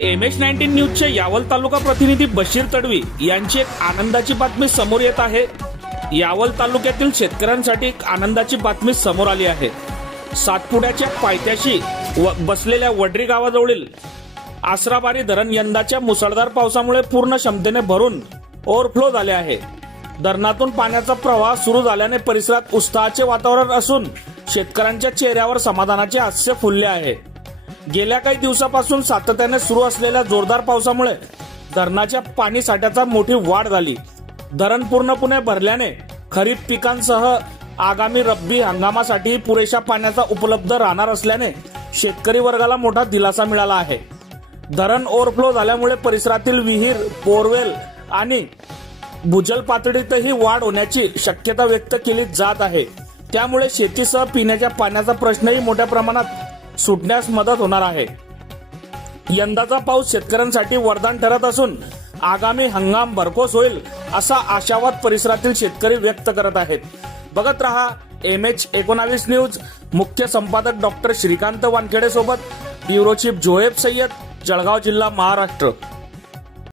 MH19 न्यूजचे Yawal तालुका प्रतिनिधी बशीर तडवी यांची एक आनंदाची बातमी समोर येत आहे। यावल तालुक्यातील शेतकऱ्यांसाठी एक आनंदाची बातमी समोर आली आहे। सातपुड्याच्या पायथ्याशी बसलेल्या वडरी गावाजवळील आसराबारी धरण यंदाच्या मुसळधार पावसामुळे पूर्ण क्षमतेने भरून ओव्हरफ्लो झाले आहे। धरणातून पाण्याचा प्रवाह सुरू झाल्याने परिसरात उत्साहाचे वातावरण असून शेतकऱ्यांच्या चेहऱ्यावर समाधानाचे हास्य फुलले आहे। गेल्या काही दिवसापासून सातत्याने सुरू असलेल्या जोरदार पावसामुळे धरणाच्या पाणी साठ्याचा मोठी वाढ झाली। धरण पूर्णपणे भरल्याने खरीप पिकांसह आगामी रब्बी हंगामासाठी पुरेशा पाण्याचा उपलब्ध राहणार असल्याने शेतकरी वर्गाला मोठा दिलासा मिळाला आहे। धरण ओव्हरफ्लो झाल्यामुळे परिसरातील विहीर, बोरवेल आणि भूजल पातळीतही वाढ होण्याची शक्यता व्यक्त केली जात आहे। त्यामुळे शेतीसह पिण्याच्या पाण्याचा प्रश्नही मोठ्या प्रमाणात सुटण्यास मदत होणार आहे। यंदाचा पाऊस शेतकऱ्यांसाठी वरदान ठरत असून आगामी हंगाम भरघोस होईल असा आशावाद परिसरातील शेतकरी व्यक्त करत आहेत। बघत रहा MH19 न्यूज। मुख्य संपादक डॉक्टर श्रीकांत वानखेडे सोबत ब्युरो चीफ जोएब सय्यद, जळगाव जिल्हा, महाराष्ट्र।